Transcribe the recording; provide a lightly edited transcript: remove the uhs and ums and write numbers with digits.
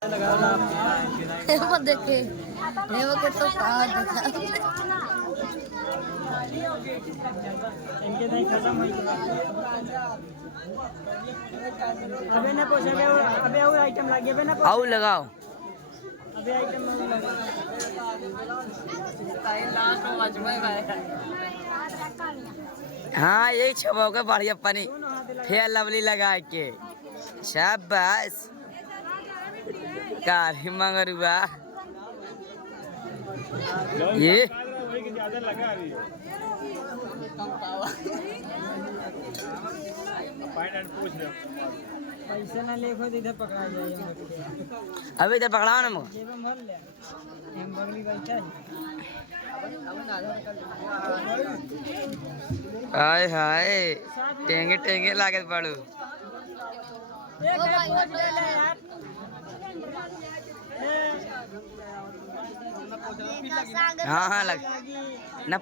वो देखे वो के तो साथ इनके नहीं खत्म हो गया अबे ना पूछ अबे और आइटम लगे अबे ना आओ लगाओ अबे आइटम में लगा लास्ट में मजमा भाई हाँ यही छपोगे बढ़िया पानी फेयर लवली लगा के शाबाश काली मंगरुआ ये ज्यादा लगा अभी पूछ रहे पैसे ना लेखो तो इधर पकड़ा जाएगा अभी इधर पकड़ाओ ना मुझे जेब में भर ले हम बगली बैठा है हाय हाय टेंगे टेंगे लागत पड़ू एक फोटो ले ले यार हाँ हाँ लग ना